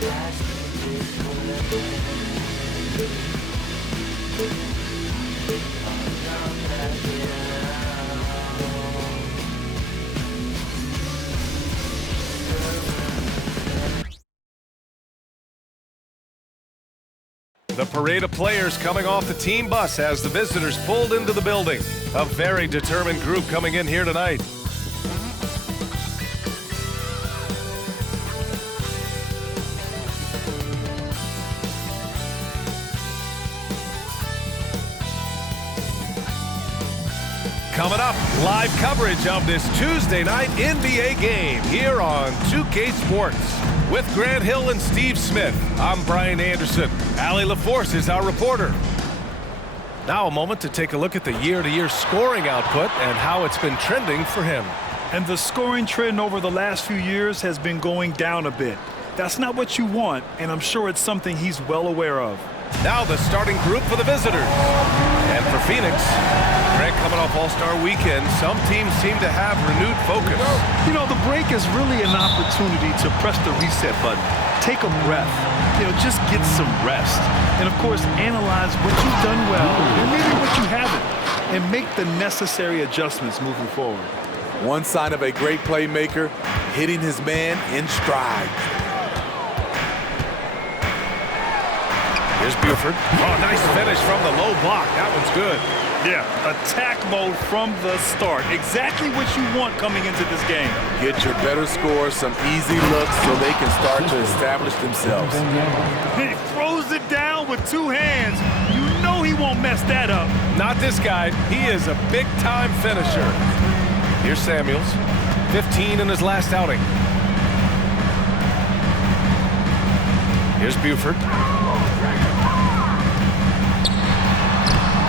The parade of players coming off the team bus as the visitors pulled into the building. A very determined group coming in here tonight. Coming up, live coverage of this Tuesday night NBA game here on 2K Sports. With Grant Hill and Steve Smith, I'm Brian Anderson. Allie LaForce is our reporter. Now a moment to take a look at the year-to-year scoring output and how it's been trending for him. And the scoring trend over the last few years has been going down a bit. That's not what you want, and I'm sure it's something he's well aware of. Now the starting group for the visitors. And for Phoenix, Grant, coming off All-Star Weekend, some teams seem to have renewed focus. You know, the break is really an opportunity to press the reset button. Take a breath. Just get some rest. And, of course, analyze what you've done well and maybe what you haven't, and make the necessary adjustments moving forward. One sign of a great playmaker, hitting his man in stride. Here's Buford. Oh, nice finish from the low block. That one's good. Yeah, attack mode from the start. Exactly what you want coming into this game. Get your better scores some easy looks so they can start to establish themselves. He throws it down with two hands. You know he won't mess that up. Not this guy. He is a big-time finisher. Here's Samuels. 15 in his last outing. Here's Buford.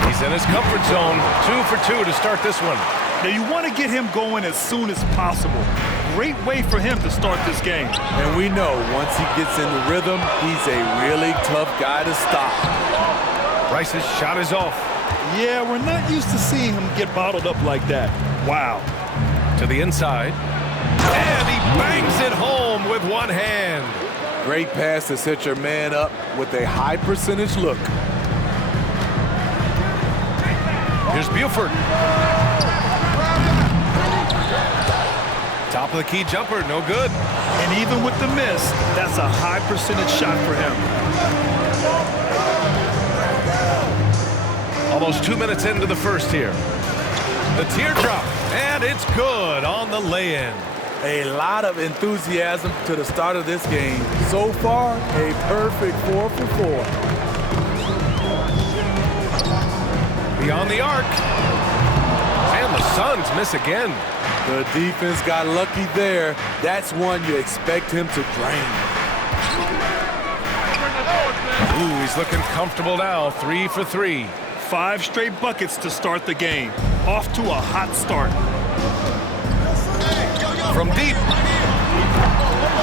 He's in his comfort zone. 2 for 2 to start this one. Now you want to get him going as soon as possible. Great way for him to start this game. And we know once he gets in the rhythm, he's a really tough guy to stop. Bryce's shot is off. Yeah, we're not used to seeing him get bottled up like that. Wow. To the inside. And he bangs it home with one hand. Great pass to set your man up with a high percentage look. Here's Buford. Top of the key jumper, no good. And even with the miss, that's a high percentage shot for him. Almost 2 minutes into the first here. The teardrop, and it's good on the lay-in. A lot of enthusiasm to the start of this game. So far, a perfect 4 for 4. Beyond the arc. And the Suns miss again. The defense got lucky there. That's one you expect him to drain. Ooh, he's looking comfortable now. 3 for 3. 5 straight buckets to start the game. Off to a hot start. From deep.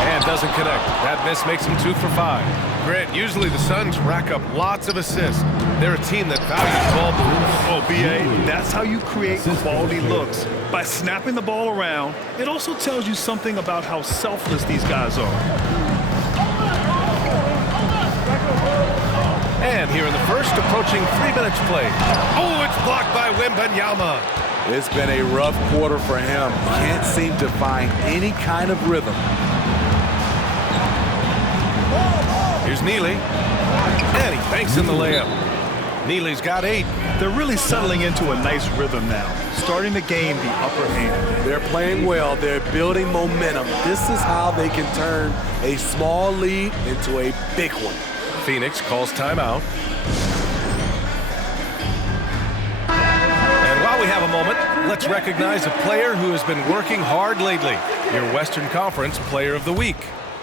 And doesn't connect. That miss makes him 2 for 5. Grant, usually the Suns rack up lots of assists. They're a team that values ball movement. Oh, B.A., that's how you create quality looks. By snapping the ball around, it also tells you something about how selfless these guys are. And here in the first, approaching 3 minutes played. Oh, it's blocked by Wembanyama. It's been a rough quarter for him. Can't seem to find any kind of rhythm. Here's Neely. And he banks in the layup. Neely's got 8. They're really settling into a nice rhythm now, starting to gain the upper hand. They're playing well. They're building momentum. This is how they can turn a small lead into a big one. Phoenix calls timeout. And while we have a moment, let's recognize a player who has been working hard lately. Your Western Conference Player of the Week.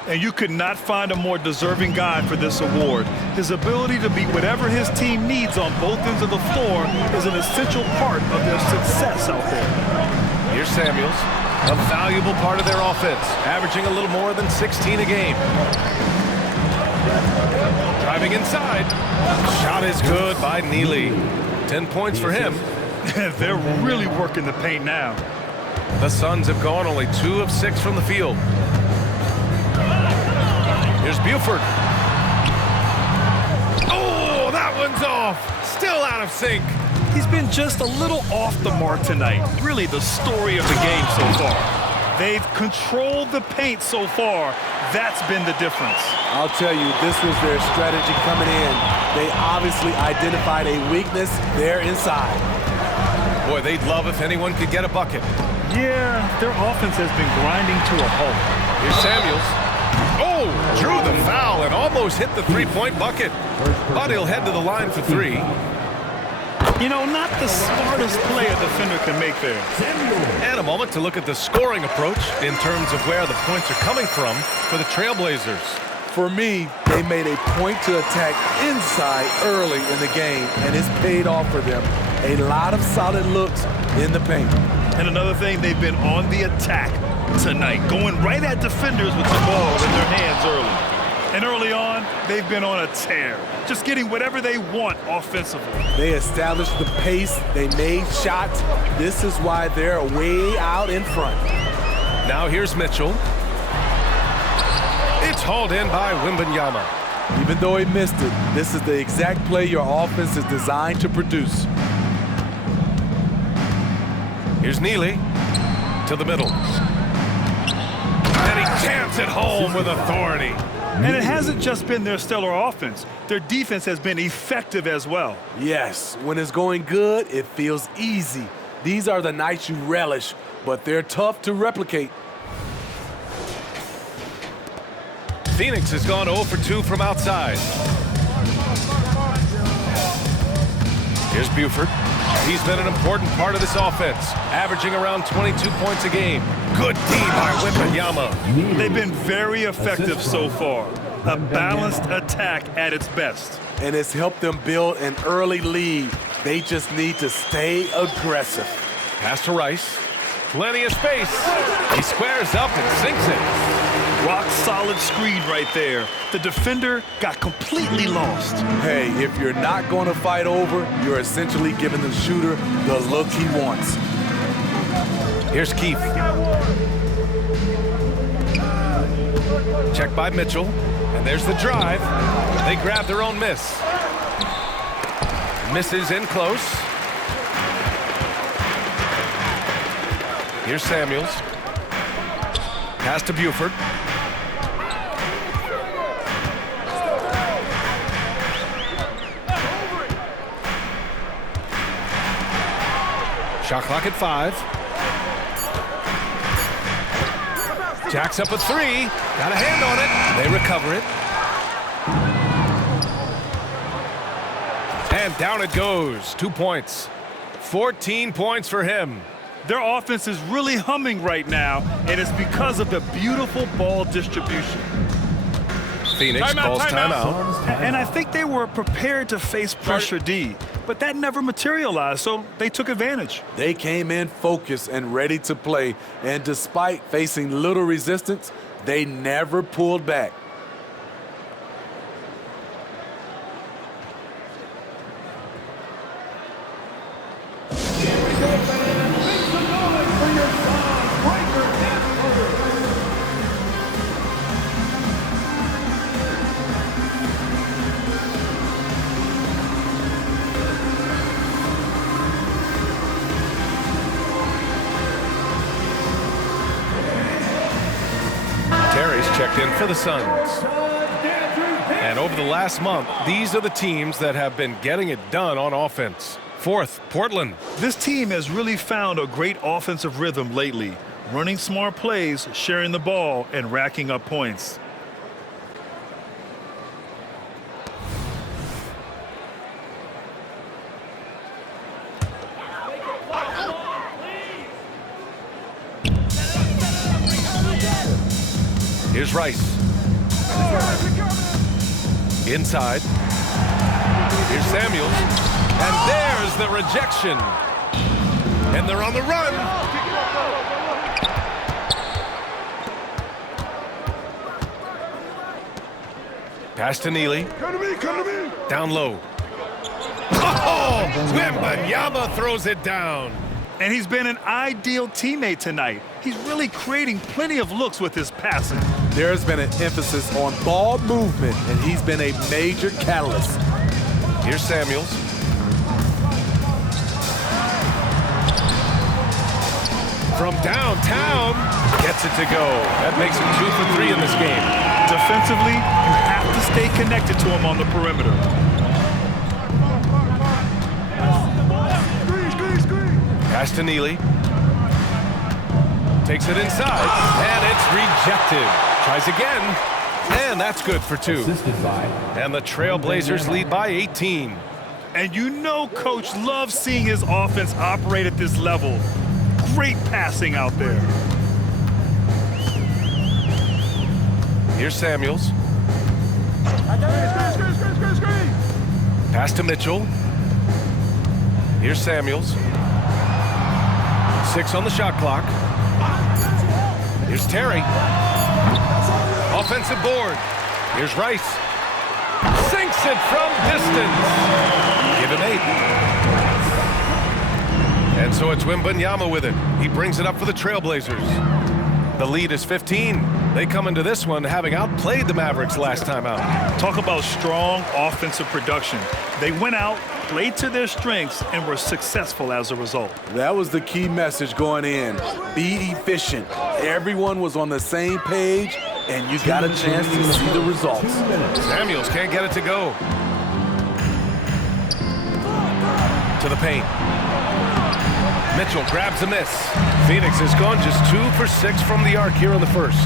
And you could not find a more deserving guy for this award. His ability to be whatever his team needs on both ends of the floor is an essential part of their success out there. Here's Samuels, a valuable part of their offense, averaging a little more than 16 a game. Driving inside. Shot is good by Neely. 10 points for him. They're really working the paint now. The Suns have gone only 2 of 6 from the field. Here's Buford. Oh, that one's off. Still out of sync. He's been just a little off the mark tonight. Really the story of the game so far. They've controlled the paint so far. That's been the difference. I'll tell you, this was their strategy coming in. They obviously identified a weakness there inside. Boy, they'd love if anyone could get a bucket. Yeah, their offense has been grinding to a halt. Here's Samuels. Oh, drew the foul and almost hit the three-point bucket. But he'll head to the line for three. You know, not the smartest play a defender can make there. And a moment to look at the scoring approach in terms of where the points are coming from for the Trailblazers. For me, they made a point to attack inside early in the game, and it's paid off for them. A lot of solid looks in the paint. And another thing, they've been on the attack tonight, going right at defenders with the ball in their hands early. And early on, they've been on a tear, just getting whatever they want offensively. They established the pace. They made shots. This is why they're way out in front. Now here's Mitchell. It's hauled in by Wembanyama. Even though he missed it, this is the exact play your offense is designed to produce. Here's Neely to the middle. And he jams it home with authority. And it hasn't just been their stellar offense. Their defense has been effective as well. Yes, when it's going good, it feels easy. These are the nights you relish, but they're tough to replicate. Phoenix has gone 0 for 2 from outside. Here's Buford. He's been an important part of this offense, averaging around 22 points a game. Good D by Wembanyama. They've been very effective so far. A balanced attack at its best. And it's helped them build an early lead. They just need to stay aggressive. Pass to Rice. Plenty of space. He squares up and sinks it. Rock solid screen right there. The defender got completely lost. Hey, if you're not going to fight over, you're essentially giving the shooter the look he wants. Here's Keith. Check by Mitchell. And there's the drive. They grab their own miss. Misses in close. Here's Samuels. Pass to Buford. Shot clock at 5. Jacks up a 3. Got a hand on it. They recover it. And down it goes. 2 points. 14 points for him. Their offense is really humming right now, and it's because of the beautiful ball distribution. Phoenix calls timeout. And I think they were prepared to face pressure D, but that never materialized, so they took advantage. They came in focused and ready to play, and despite facing little resistance, they never pulled back. Checked in for the Suns. And over the last month, these are the teams that have been getting it done on offense. Fourth, Portland. This team has really found a great offensive rhythm lately, running smart plays, sharing the ball, and racking up points. Here's Rice. Inside. Here's Samuels. And there's the rejection. And they're on the run. Pass to Neely. Come to me. Down low. Oh! Wembanyama throws it down. And he's been an ideal teammate tonight. He's really creating plenty of looks with his passing. There's been an emphasis on ball movement, and he's been a major catalyst. Here's Samuels. From downtown, gets it to go. That makes him 2 for 3 in this game. Defensively, you have to stay connected to him on the perimeter. Pass to Neely. Takes it inside, and it's rejected. Tries again, and that's good for 2. And the Trailblazers lead by 18. And you know Coach loves seeing his offense operate at this level. Great passing out there. Here's Samuels. Pass to Mitchell. Here's Samuels. 6 on the shot clock. Here's Terry. Offensive board. Here's Rice. Sinks it from distance. Give him 8. And so it's Wembanyama with it. He brings it up for the Trailblazers. The lead is 15. They come into this one having outplayed the Mavericks last time out. Talk about strong offensive production. They went out, played to their strengths, and were successful as a result. That was the key message going in. Be efficient. Everyone was on the same page, and you got a chance to see the results. Samuels can't get it to go. To the paint. Mitchell grabs a miss. Phoenix has gone just 2 for 6 from the arc here in the first.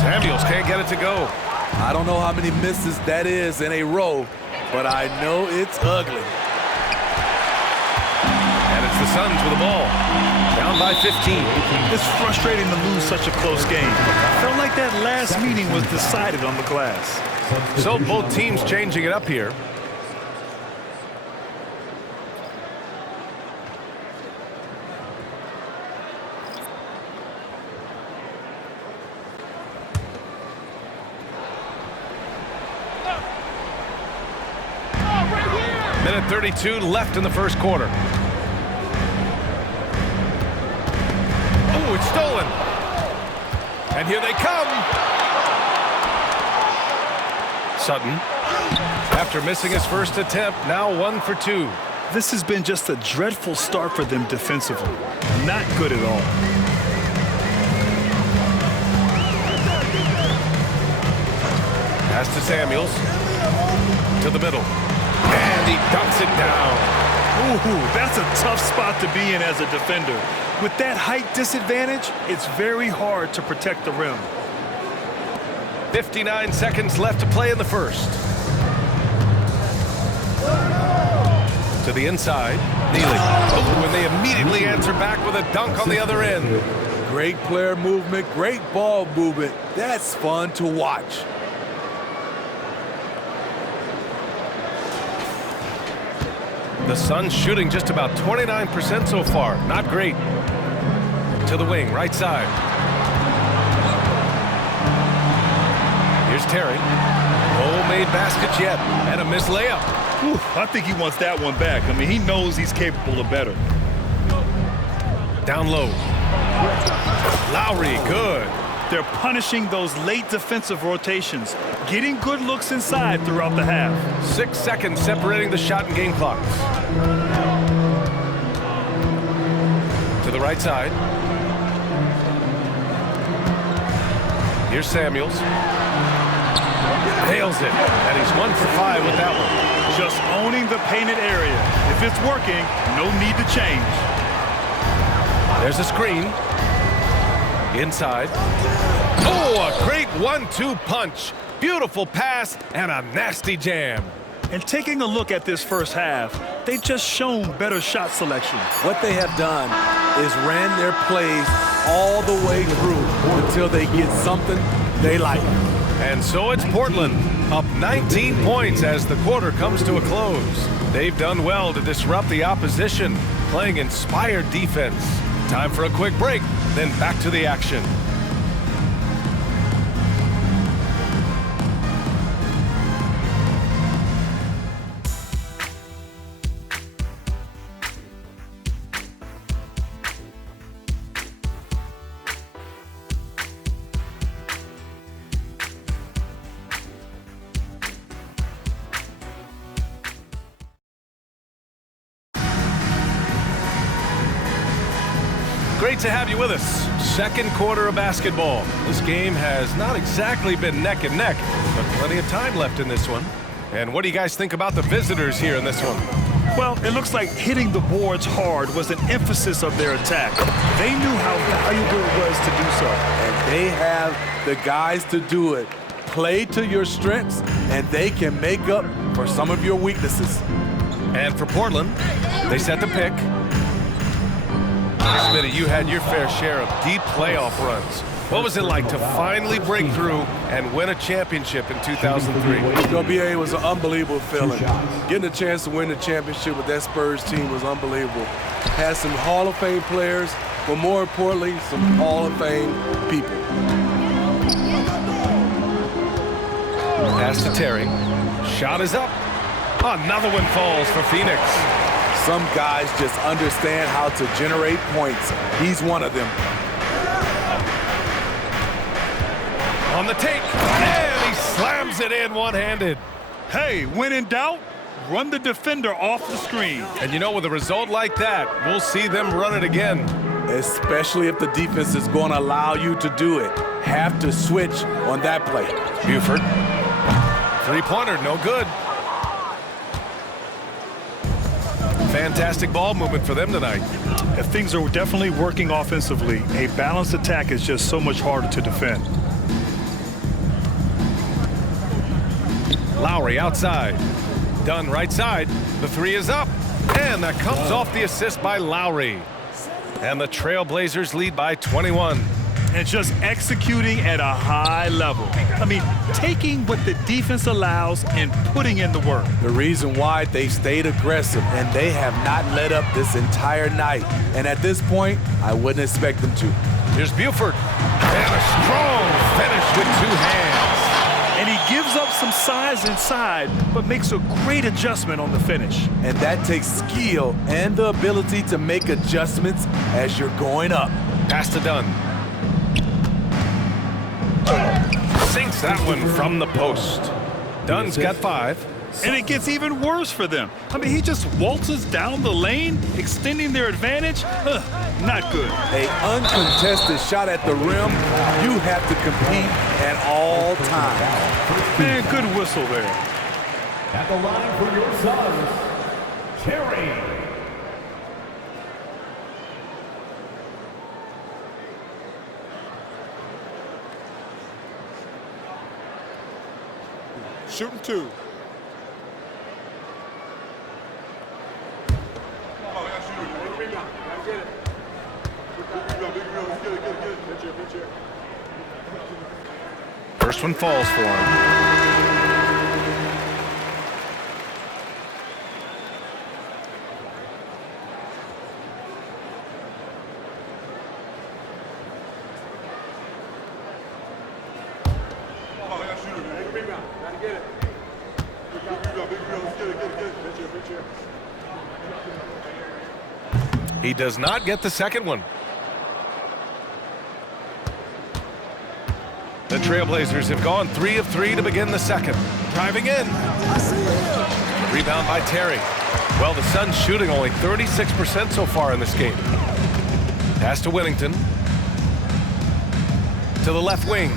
Samuels can't get it to go. I don't know how many misses that is in a row, but I know it's ugly. And it's the Suns with the ball. Down by 15. It's frustrating to lose such a close game. Felt like that last meeting was decided on the glass. So both teams changing it up here. Minute 32 left in the first quarter. Oh, it's stolen. And here they come. Sutton, after missing his first attempt, now 1 for 2. This has been just a dreadful start for them defensively. Not good at all. Pass to Samuels. To the middle. And he dunks it down. Ooh, that's a tough spot to be in as a defender. With that height disadvantage, it's very hard to protect the rim. 59 seconds left to play in the first. To the inside. Neely. Oh, and they immediately answer back with a dunk on the other end. Great player movement, great ball movement. That's fun to watch. The Suns shooting just about 29% so far. Not great. To the wing, right side. Here's Terry. Homemade basket yet. And a missed layup. Ooh, I think he wants that one back. I mean, he knows he's capable of better. Down low. Lowry, good. They're punishing those late defensive rotations, getting good looks inside throughout the half. 6 seconds separating the shot and game clocks. To the right side. Here's Samuels. Nails it, and he's 1 for 5 with that one. Just owning the painted area. If it's working, no need to change. There's a screen. Inside. Oh, a great 1-2 punch. Beautiful pass and a nasty jam. And taking a look at this first half, they've just shown better shot selection. What they have done is ran their plays all the way through until they get something they like. And so it's Portland, up 19 points as the quarter comes to a close. They've done well to disrupt the opposition, playing inspired defense. Time for a quick break, then back to the action. Great to have you with us. Second quarter of basketball. This game has not exactly been neck and neck, but plenty of time left in this one. And what do you guys think about the visitors here in this one? Well, it looks like hitting the boards hard was an emphasis of their attack. They knew how valuable it was to do so. And they have the guys to do it. Play to your strengths, and they can make up for some of your weaknesses. And for Portland, they set the pick. Smitty, you had your fair share of deep playoff runs. What was it like to finally break through and win a championship in 2003? WBA was an unbelievable feeling. Getting a chance to win the championship with that Spurs team was unbelievable. Had some Hall of Fame players, but more importantly, some Hall of Fame people. Pass to Terry. Shot is up. Another one falls for Phoenix. Some guys just understand how to generate points. He's one of them. On the take, and he slams it in one-handed. Hey, when in doubt, run the defender off the screen. And you know, with a result like that, we'll see them run it again. Especially if the defense is going to allow you to do it. Have to switch on that play. Buford. Three-pointer, no good. Fantastic ball movement for them tonight. If things are definitely working offensively, a balanced attack is just so much harder to defend. Lowry outside. Dunn right side. The three is up. And that comes off the assist by Lowry. And the Trailblazers lead by 21. And just executing at a high level. I mean, taking what the defense allows and putting in the work. The reason why they stayed aggressive, and they have not let up this entire night. And at this point, I wouldn't expect them to. Here's Buford. And a strong finish with two hands. And he gives up some size inside, but makes a great adjustment on the finish. And that takes skill and the ability to make adjustments as you're going up. Pass to Dunn. Sinks that one from the post. Dunn's got 5. And it gets even worse for them. I mean, he just waltzes down the lane, extending their advantage. Not good. An uncontested shot at the rim, you have to compete at all times. Man, good whistle there. At the line for your Suns, Terry. Shooting 2. First one falls for him. He does not get the second one. The Trailblazers have gone 3 of 3 to begin the second. Driving in. Rebound by Terry. Well, the Suns shooting only 36% so far in this game. Pass to Whittington. To the left wing.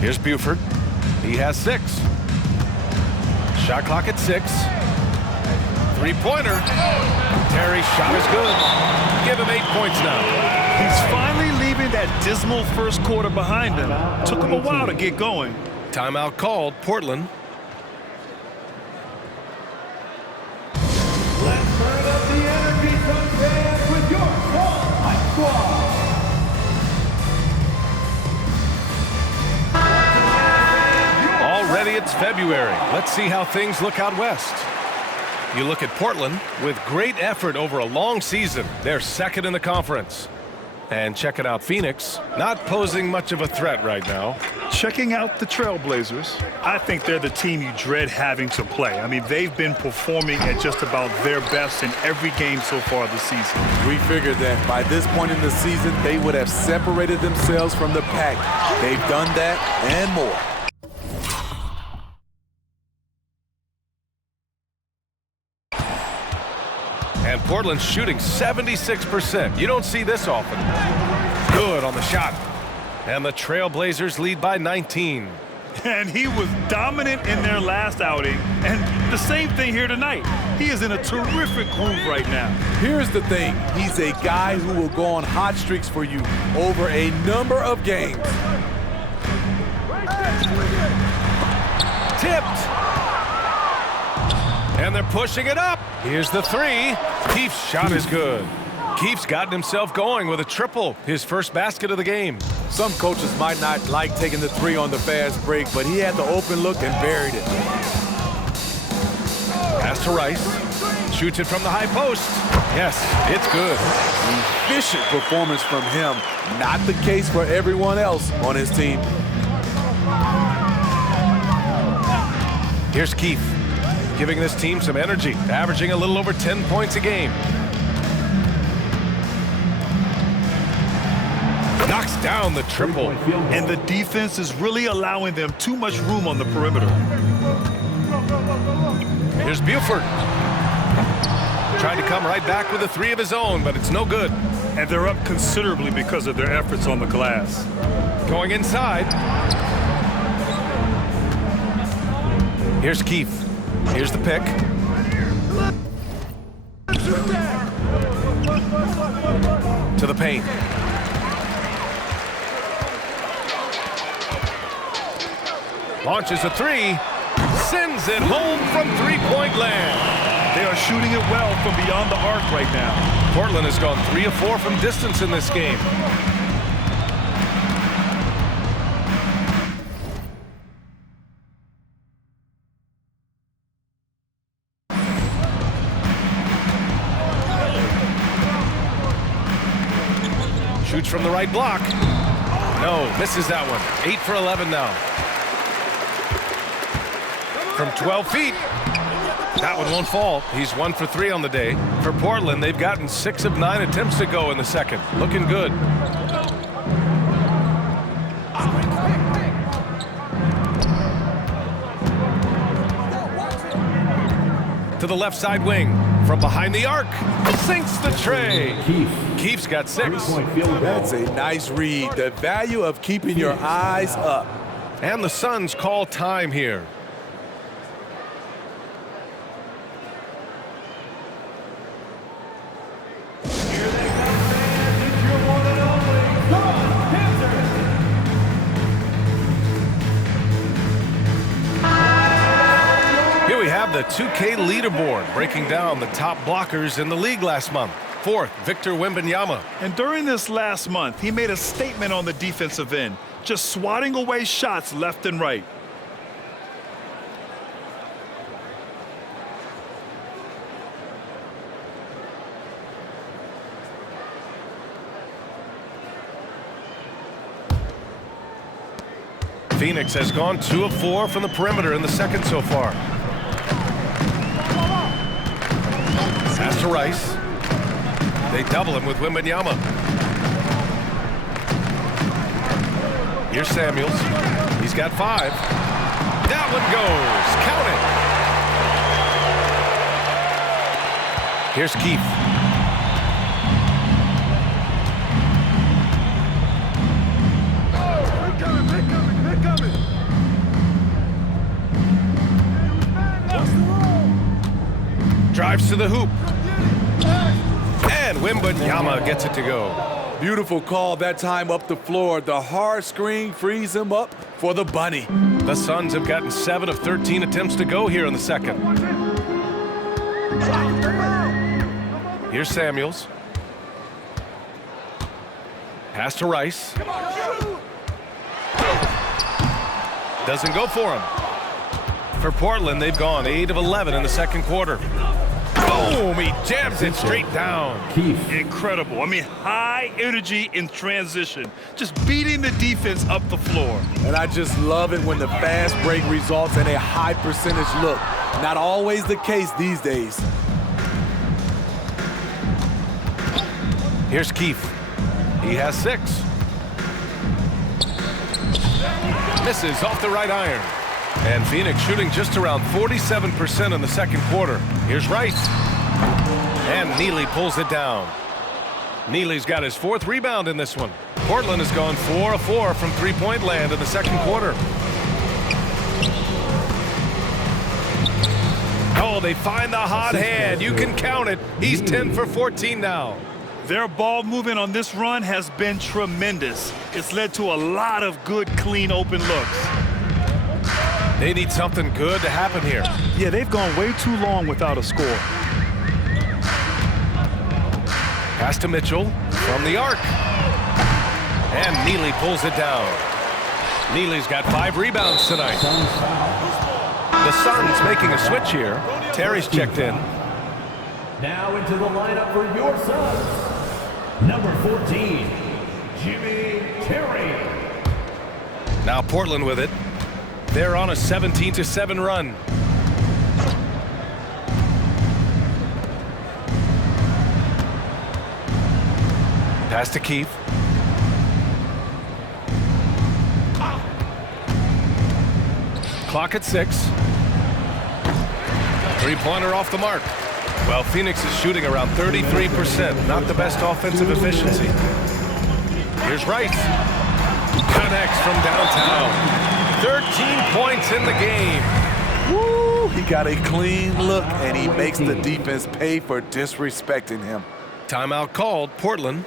Here's Buford. He has 6. Shot clock at 6. Three-pointer. Terry's shot is good. Give him 8 points now. He's finally leaving that dismal first quarter behind him. Took him a while to get going. Timeout called, Portland. Let's turn up the energy, Sun fans, with your Sun Squad. Already it's February. Let's see how things look out west. You look at Portland with great effort over a long season. They're second in the conference. And checking out Phoenix, not posing much of a threat right now. Checking out the Trailblazers, I think they're the team you dread having to play. I mean, they've been performing at just about their best in every game so far this season. We figured that by this point in the season, they would have separated themselves from the pack. They've done that and more. And Portland's shooting 76%. You don't see this often. Good on the shot. And the Trailblazers lead by 19. And he was dominant in their last outing. And the same thing here tonight. He is in a terrific groove right now. Here's the thing. He's a guy who will go on hot streaks for you over a number of games. Tipped. And they're pushing it up. Here's the three. Keith's shot is good. Keith's gotten himself going with a triple, his first basket of the game. Some coaches might not like taking the three on the fast break, but he had the open look and buried it. Pass to Rice. Shoots it from the high post. Yes, it's good. Efficient performance from him. Not the case for everyone else on his team. Here's Keith, giving this team some energy, averaging a little over 10 points a game. Knocks down the triple. And the defense is really allowing them too much room on the perimeter. Here's Buford. Trying to come right back with a three of his own, but it's no good. And they're up considerably because of their efforts on the glass. Going inside. Here's Keith. Here's the pick. To the paint. Launches a three. Sends it home from three-point land. They are shooting it well from beyond the arc right now. Portland has gone 3 of 4 from distance in this game. Shoots from the right block. No, misses that one. 8 for 11 now. From 12 feet. That one won't fall. He's 1 for 3 on the day. For Portland, they've gotten 6 of 9 attempts to go in the second. Looking good. To the left side wing. From behind the arc. Sinks the tray. Keith's got 6. That's a nice read. The value of keeping your eyes up. And the Suns call time here. The 2K leaderboard breaking down the top blockers in the league last month. 4th, Victor Wembanyama. And during this last month, he made a statement on the defensive end, just swatting away shots left and right. Phoenix has gone 2 of 4 from the perimeter in the second so far. Pass to Rice. They double him with Wembanyama. Here's Samuels. He's got 5. That one goes. Count it. Here's Keith. Drives to the hoop. And Wembanyama gets it to go. Beautiful call that time up the floor. The hard screen frees him up for the bunny. The Suns have gotten 7 of 13 attempts to go here in the second. Here's Samuels. Pass to Rice. Doesn't go for him. For Portland, they've gone 8 of 11 in the second quarter. Boom! He jams it straight down. Incredible. I mean, high energy in transition. Just beating the defense up the floor. And I just love it when the fast break results in a high percentage look. Not always the case these days. Here's Keith. He has 6. Misses off the right iron. And Phoenix shooting just around 47% in the second quarter. Here's Rice. And Neely pulls it down. Neely's got his 4th rebound in this one. Portland has gone 4 of 4 from three-point land in the second quarter. Oh, they find the hot hand. You can count it. He's 10 for 14 now. Their ball movement on this run has been tremendous. It's led to a lot of good, clean, open looks. They need something good to happen here. Yeah, they've gone way too long without a score. Pass to Mitchell from the arc. And Neely pulls it down. Neely's got 5 rebounds tonight. The Suns making a switch here. Terry's checked in. Now into the lineup for your Suns. Number 14, Jimmy Terry. Now Portland with it. They're on a 17-7 run. Pass to Keefe. Clock at 6. Three-pointer off the mark. Well, Phoenix is shooting around 33%. Not the best offensive efficiency. Here's Rice. Connects from downtown. 13 points in the game. Woo! He got a clean look, and he makes the defense pay for disrespecting him. Timeout called. Portland.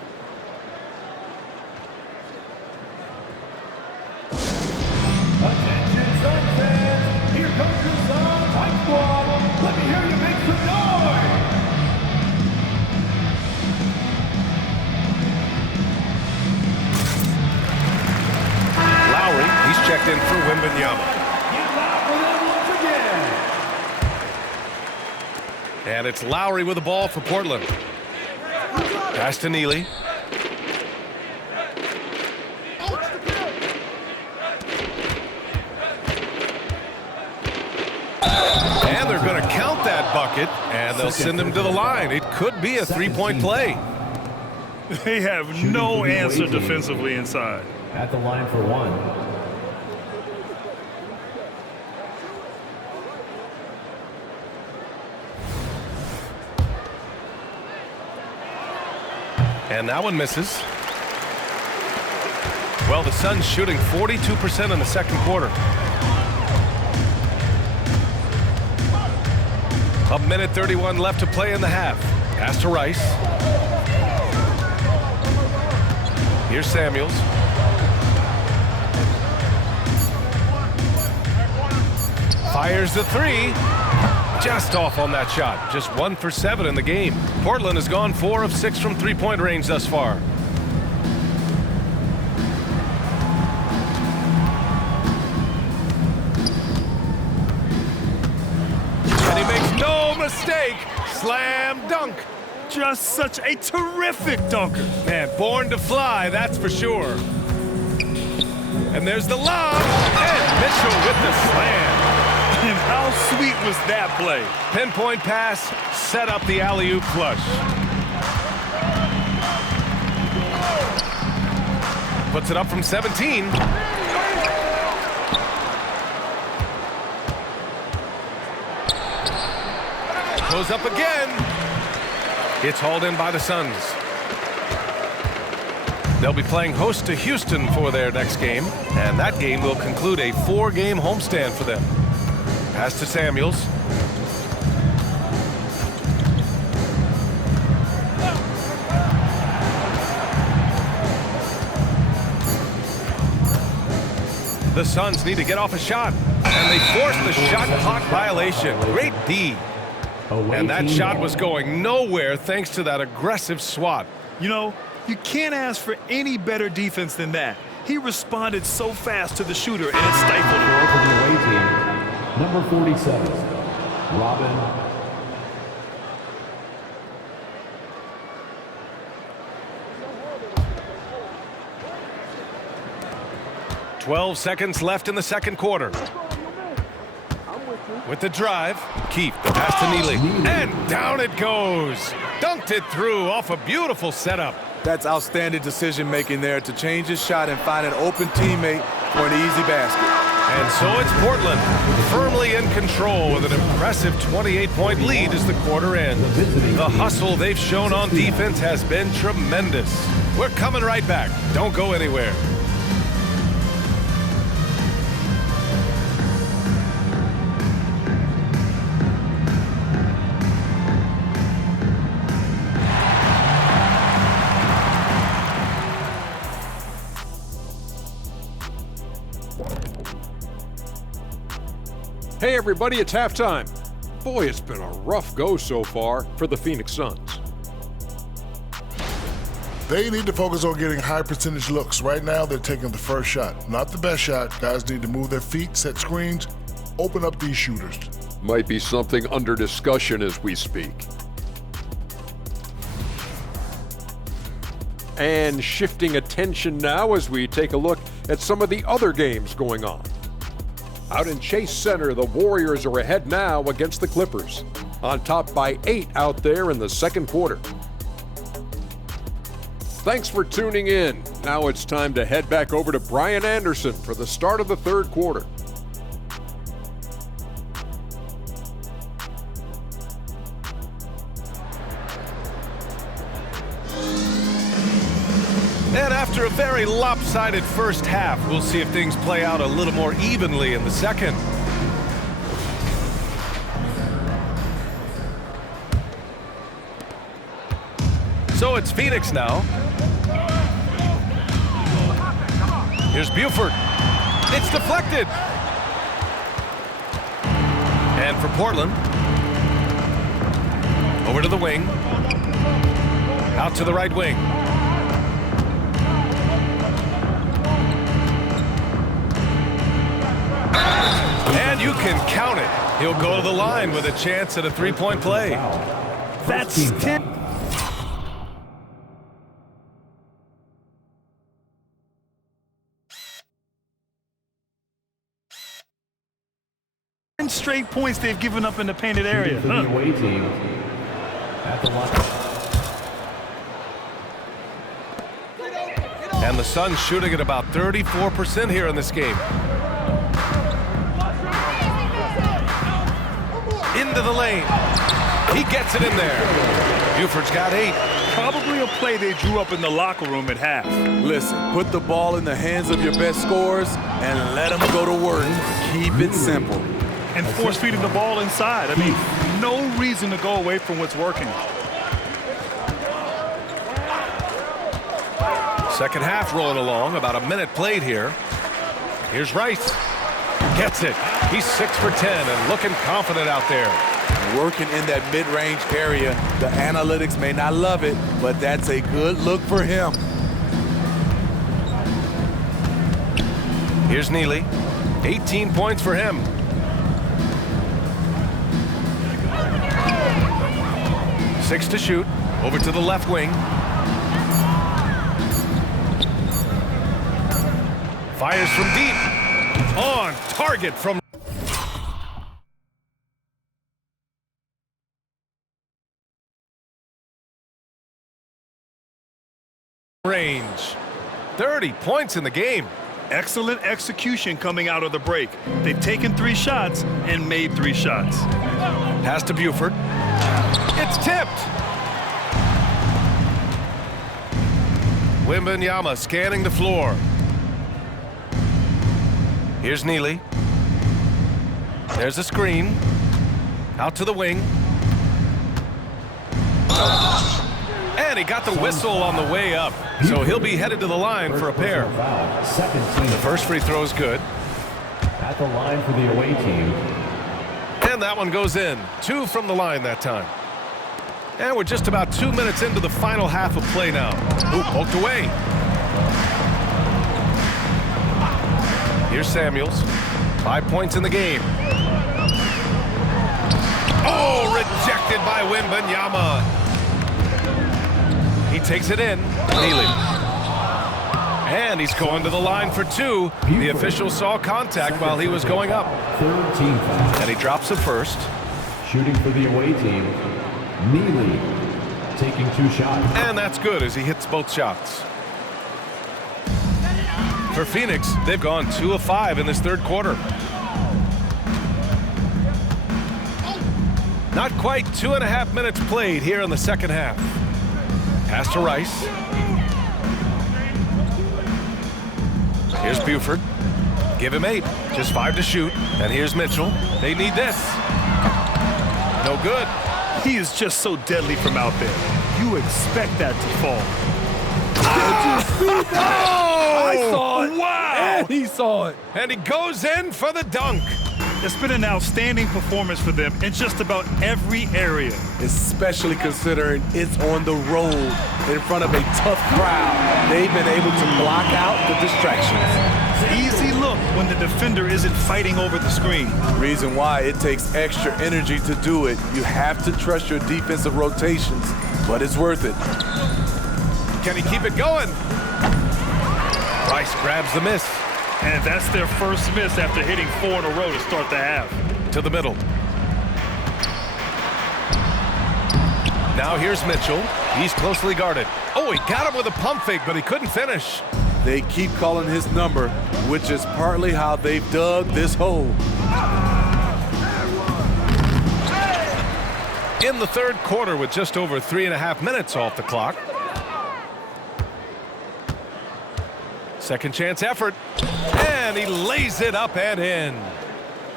Attention, Suns fans. Here comes your Suns Hype Squad. Let me hear you make some noise. Lowry, he's checked in for Wembanyama. Get loud for them once again. And it's Lowry with the ball for Portland. Pass to Neely. And they're going to count that bucket, and they'll send him to the line. It could be a three-point play. They have no answer defensively inside. At the line for one. And that one misses. Well, the Suns shooting 42% in the second quarter. A minute 31 left to play in the half. Pass to Rice. Here's Samuels. Fires the 3. Just off on that shot. Just 1 for 7 in the game. Portland has gone 4 of 6 from three-point range thus far. And he makes no mistake. Slam dunk. Just such a terrific dunker. Man, born to fly, that's for sure. And there's the lob. And Mitchell with the slam. And how sweet was that play? Pinpoint pass, set up the alley-oop flush. Puts it up from 17. Goes up again. It's hauled in by the Suns. They'll be playing host to Houston for their next game, and that game will conclude a 4-game homestand for them. Pass to Samuels. The Suns need to get off a shot, and they force the shot clock violation. Great D. And that shot was going nowhere thanks to that aggressive swat. You know, you can't ask for any better defense than that. He responded so fast to the shooter, and it stifled him. Number 47, Robin. 12 seconds left in the second quarter. With the drive, Keefe, the pass to Neely, and down it goes. Dunked it through off a beautiful setup. That's outstanding decision-making there to change his shot and find an open teammate for an easy basket. And so it's Portland, firmly in control with an impressive 28-point lead as the quarter ends. The hustle they've shown on defense has been tremendous. We're coming right back. Don't go anywhere. Hey everybody, it's halftime. Boy, it's been a rough go so far for the Phoenix Suns. They need to focus on getting high percentage looks. Right now, they're taking the first shot, not the best shot. Guys need to move their feet, set screens, open up these shooters. Might be something under discussion as we speak. And shifting attention now as we take a look at some of the other games going on. Out in Chase Center, the Warriors are ahead now against the Clippers, on top by 8 out there in the second quarter. Thanks for tuning in. Now it's time to head back over to Brian Anderson for the start of the third quarter. And after a very lopsided first half, we'll see if things play out a little more evenly in the second. So it's Phoenix now. Here's Buford. It's deflected. And for Portland, over to the wing. Out to the right wing. And you can count it. He'll go to the line with a chance at a three-point play. That's 10. Straight points they've given up in the painted area. For the away team at the line. And the Suns shooting at about 34% here in this game. Into the lane. He gets it in there. Buford's got 8. Probably a play they drew up in the locker room at half. Listen, put the ball in the hands of your best scorers and let them go to work. Keep it simple. And force feeding the ball inside. I mean, no reason to go away from what's working. Second half rolling along, about a minute played here. Here's Rice. Gets it. He's 6 for 10 and looking confident out there. Working in that mid-range area. The analytics may not love it, but that's a good look for him. Here's Neely. 18 points for him. Six to shoot. Over to the left wing. Fires from deep. On target from range. 30 points in the game. Excellent execution coming out of the break. They've taken 3 shots and made 3 shots. Pass to Buford. It's tipped. Wembanyama scanning the floor. Here's Neely. There's a screen. Out to the wing. And he got the whistle on the way up. So he'll be headed to the line for a pair. The first free throw is good. At the line for the away team. And that one goes in. 2 from the line that time. And we're just about 2 minutes into the final half of play now. Ooh, poked away. Here's Samuels. 5 points in the game. Oh, rejected by Wembanyama. He takes it in. Neely. And he's going to the line for 2. The official saw contact while he was going up. Third team foul. And he drops it first. Shooting for the away team, Neely taking 2 shots. And that's good as he hits both shots. For Phoenix, they've gone 2 of 5 in this third quarter. Not quite 2.5 minutes played here in the second half. Pass to Rice. Here's Buford. Give him 8. Just 5 to shoot. And here's Mitchell. They need this. No good. He is just so deadly from out there. You expect that to fall. I saw it. Wow! And he saw it. And he goes in for the dunk. It's been an outstanding performance for them in just about every area. Especially considering it's on the road in front of a tough crowd. They've been able to block out the distractions. Easy look when the defender isn't fighting over the screen. Reason why it takes extra energy to do it. You have to trust your defensive rotations, but it's worth it. Can he keep it going? Rice grabs the miss. And that's their first miss after hitting 4 in a row to start the half. To the middle. Now here's Mitchell. He's closely guarded. Oh, he got him with a pump fake, but he couldn't finish. They keep calling his number, which is partly how they've dug this hole. In the third quarter with just over 3.5 minutes off the clock. Second chance effort. And he lays it up and in.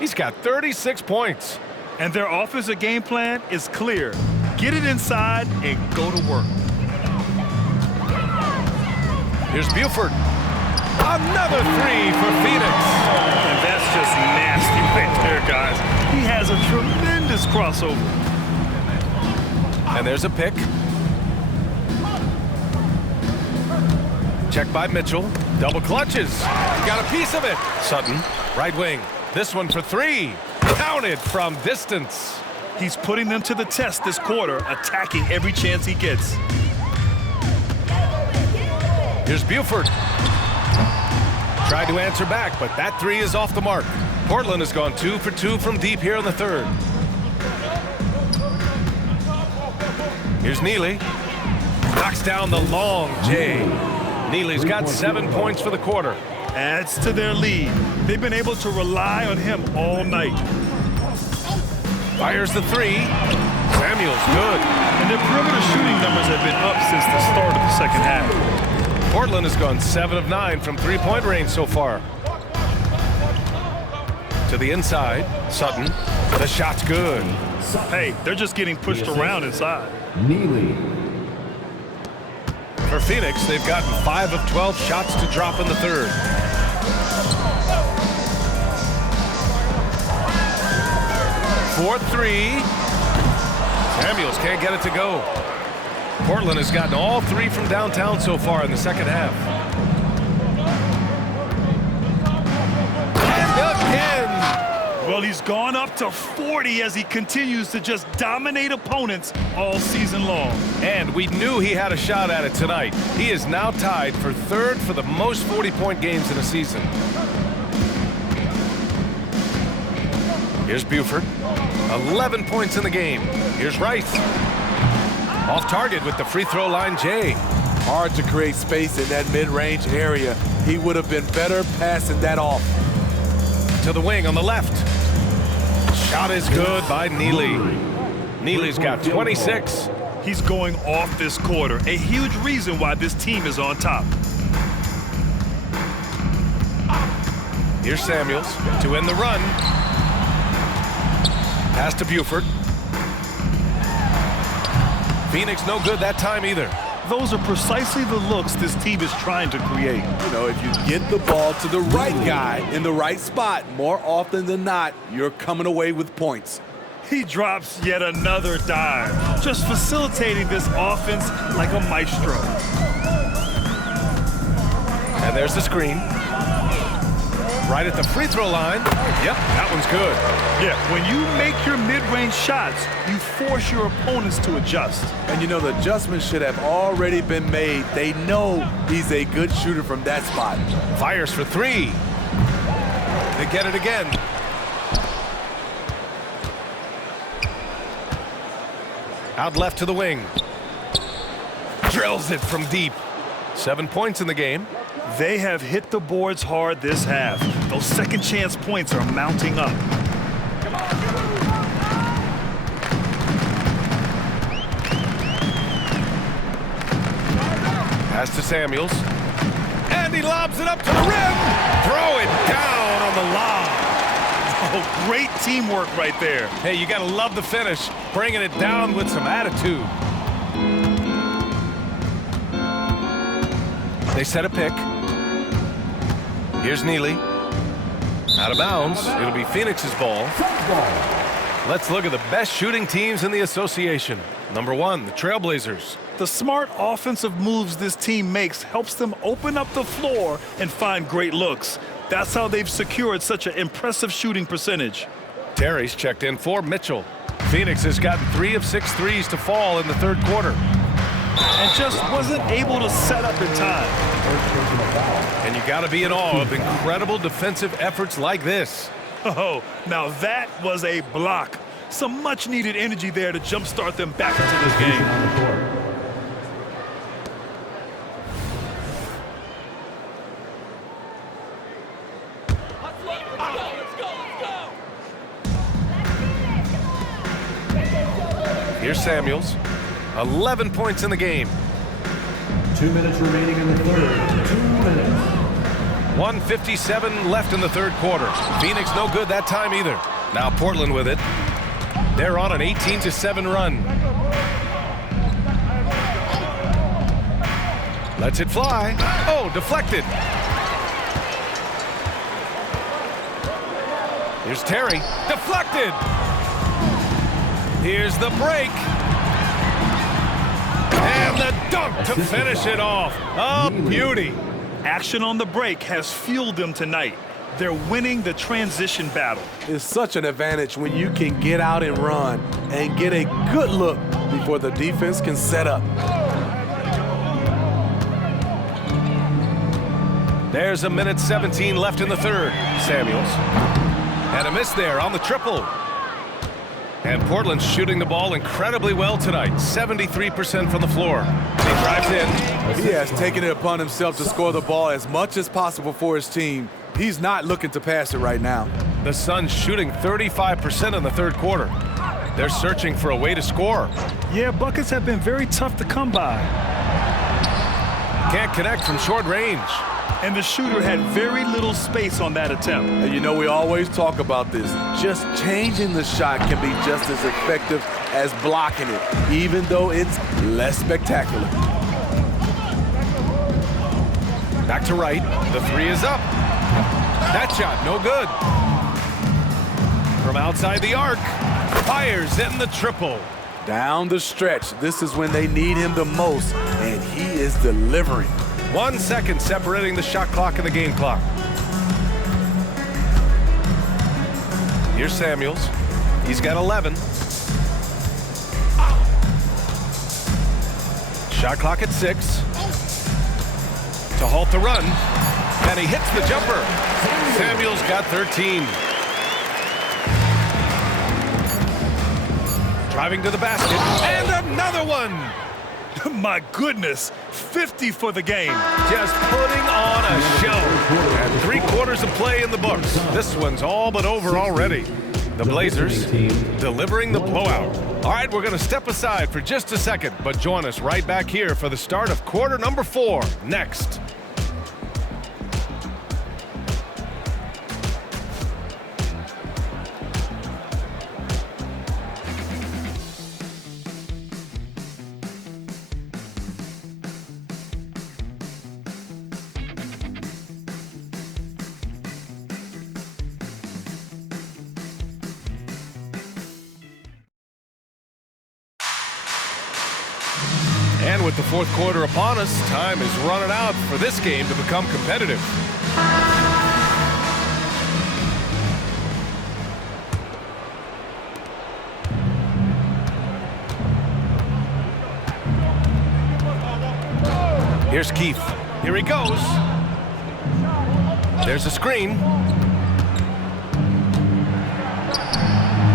He's got 36 points. And their offensive game plan is clear. Get it inside and go to work. Here's Buford. Another 3 for Phoenix. And that's just nasty right there, guys. He has a tremendous crossover. And there's a pick. Check by Mitchell. Double clutches. He got a piece of it. Sutton, right wing. This one for 3. Counted from distance. He's putting them to the test this quarter, attacking every chance he gets. Here's Buford. Tried to answer back, but that 3 is off the mark. Portland has gone 2 for 2 from deep here in the third. Here's Neely. Knocks down the long J. Neely's got 7 points for the quarter. Adds to their lead. They've been able to rely on him all night. Fires the 3. Samuel's good. And their perimeter shooting numbers have been up since the start of the second half. Portland has gone 7 of 9 from three-point range so far. To the inside, Sutton. The shot's good. Hey, they're just getting pushed around inside. Neely. For Phoenix, they've gotten 5 of 12 shots to drop in the third. Fourth 3. Samuels can't get it to go. Portland has gotten all 3 from downtown so far in the second half. And again! Well, he's gone up to 40 as he continues to just dominate opponents all season long. And we knew he had a shot at it tonight. He is now tied for 3rd for the most 40-point games in a season. Here's Buford. 11 points in the game. Here's Rice. Off target with the free throw line, Jay. Hard to create space in that mid-range area. He would have been better passing that off. To the wing on the left. Shot is good by Neely. Neely's got 26. He's going off this quarter, a huge reason why this team is on top. Here's Samuels to end the run. Pass to Buford. Phoenix no good that time either. Those are precisely the looks this team is trying to create. You know, if you get the ball to the right guy in the right spot, more often than not, you're coming away with points. He drops yet another dive, just facilitating this offense like a maestro. And there's the screen. Right at the free throw line. Yep, that one's good. Yeah, when you make your mid-range shots, you force your opponents to adjust. And you know, the adjustments should have already been made. They know he's a good shooter from that spot. Fires for 3. They get it again. Out left to the wing. Drills it from deep. 7 points in the game. They have hit the boards hard this half. Those second chance points are mounting up. Pass to Samuels. And he lobs it up to the rim. Throw it down on the lob. Oh, great teamwork right there. Hey, you got to love the finish. Bringing it down with some attitude. They set a pick. Here's Neely. Out of bounds. It'll be Phoenix's ball. Let's look at the best shooting teams in the association. Number 1, the Trailblazers. The smart offensive moves this team makes helps them open up the floor and find great looks. That's how they've secured such an impressive shooting percentage. Terry's checked in for Mitchell. Phoenix has gotten 3 of 6 threes to fall in the third quarter. And just wasn't able to set up in time. And you got to be in awe of incredible defensive efforts like this. Oh, now that was a block. Some much-needed energy there to jumpstart them back into this game. Here's Samuels. 11 points in the game. 2 minutes remaining in the third. 2 minutes. 1:57 left in the third quarter. Phoenix no good that time either. Now Portland with it. They're on an 18-7 run. Lets it fly. Oh, deflected. Here's Terry. Deflected. Here's the break. And the dunk to finish it off. A beauty. Action on the break has fueled them tonight. They're winning the transition battle. It's such an advantage when you can get out and run and get a good look before the defense can set up. There's 1:17 left in the third. Samuels. And a miss there on the triple. And Portland's shooting the ball incredibly well tonight. 73% from the floor. He drives in. He has taken it upon himself to score the ball as much as possible for his team. He's not looking to pass it right now. The Suns shooting 35% in the third quarter. They're searching for a way to score. Yeah, buckets have been very tough to come by. Can't connect from short range. And the shooter had very little space on that attempt. And you know, we always talk about this. Just changing the shot can be just as effective as blocking it, even though it's less spectacular. Back to right. The three is up. That shot, no good. From outside the arc, fires in the triple. Down the stretch, this is when they need him the most, and he is delivering. 1 second separating the shot clock and the game clock. Here's Samuels. He's got 11. Shot clock at 6. To halt the run. And he hits the jumper. Samuels got 13. Driving to the basket. And another one. My goodness, 50 for the game. Just putting on a show. And 3 quarters of play in the books. This one's all but over already. The Blazers delivering the blowout. All right, we're going to step aside for just a second, but join us right back here for the start of quarter number 4 next. And with the fourth quarter upon us, time is running out for this game to become competitive. Here's Keith. Here he goes. There's a screen.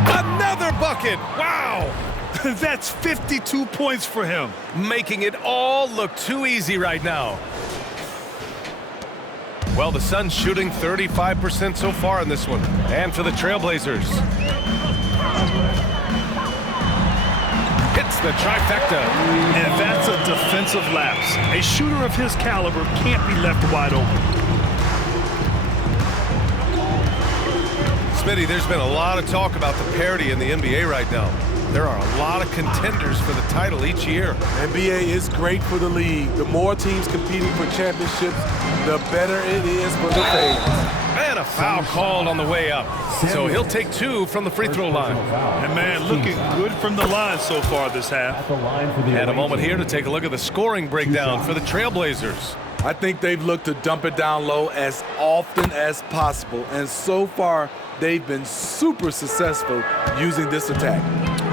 Another bucket. Wow. That's 52 points for him. Making it all look too easy right now. Well, the Suns shooting 35% so far in this one. And for the Trailblazers. Hits the trifecta. And that's a defensive lapse. A shooter of his caliber can't be left wide open. Smitty, there's been a lot of talk about the parity in the NBA right now. There are a lot of contenders for the title each year. NBA is great for the league. The more teams competing for championships, the better it is for the fans. And a foul called on the way up. So he'll take 2 from the free throw line. And man, looking good from the line so far this half. And a moment here to take a look at the scoring breakdown for the Trailblazers. I think they've looked to dump it down low as often as possible. And so far, they've been super successful using this attack.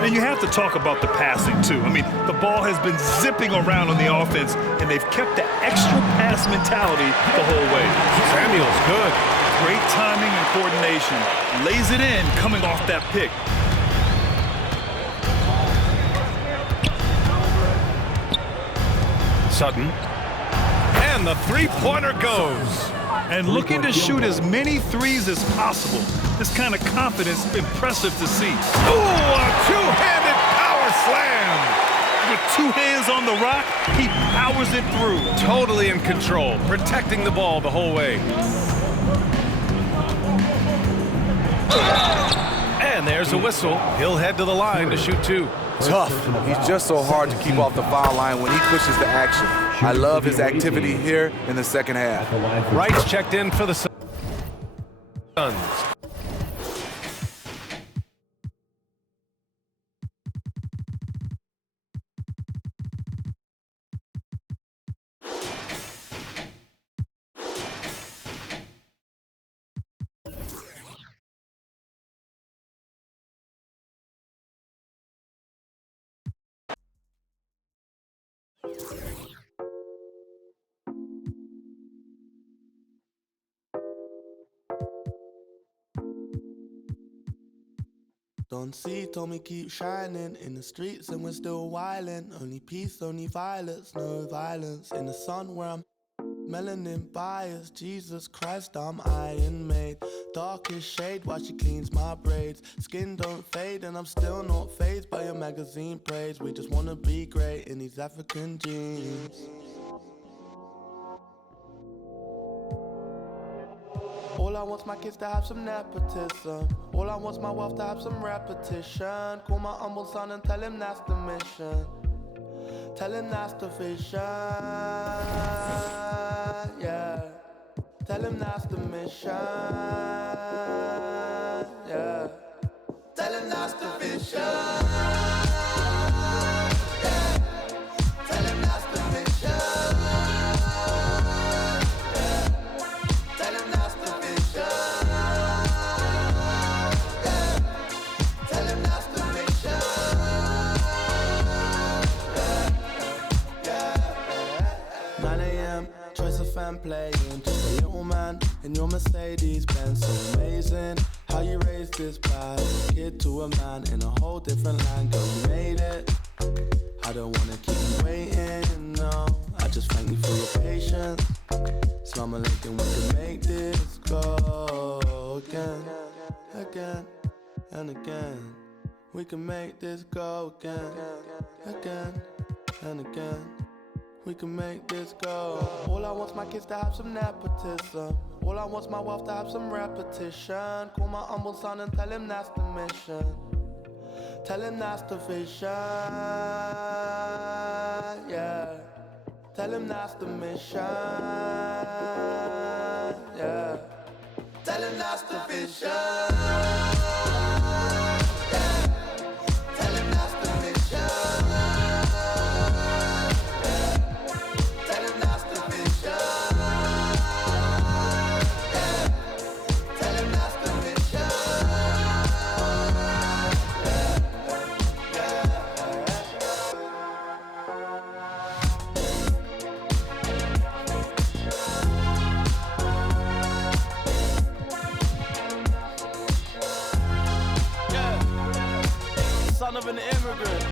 And you have to talk about the passing, too. I mean, the ball has been zipping around on the offense, and they've kept the extra pass mentality the whole way. Samuel's good. Great timing and coordination. Lays it in coming off that pick. Sutton. And the three-pointer goes. And looking to shoot as many threes as possible. This kind of confidence, impressive to see. Ooh, a two-handed power slam. With 2 hands on the rock, he powers it through. Totally in control, protecting the ball the whole way. And there's a whistle. He'll head to the line to shoot 2. Tough. He's just so hard to keep off the foul line when he pushes the action. I love his activity here in the second half. Wright's checked in for the Suns. Don't see, told me keep shining in the streets and we're still wildin'. Only peace, only violence, no violence. In the sun where I'm melanin biased. Jesus Christ, I'm iron made. Darkest shade while she cleans my braids. Skin don't fade and I'm still not fazed by your magazine praise. We just wanna be great in these African jeans. All I want's my kids to have some nepotism. All I want's my wealth to have some repetition. Call my humble son and tell him that's the mission. Tell him that's the vision. Yeah. Tell him that's the mission. Yeah. Tell him that's the vision. Playing just a little man in your Mercedes Benz. So amazing how you raised this bad kid to a man in a whole different land. Girl, you made it. I don't wanna keep you waiting, no. I just thank you for your patience. Slumber Lincoln, we can make this go again, again, and again. We can make this go again, again, and again. We can make this go. All I want's my kids to have some nepotism. All I want's my wealth to have some repetition. Call my humble son and tell him that's the mission. Tell him that's the vision. Yeah. Tell him that's the mission. Yeah. Tell him that's the vision. Son of an immigrant.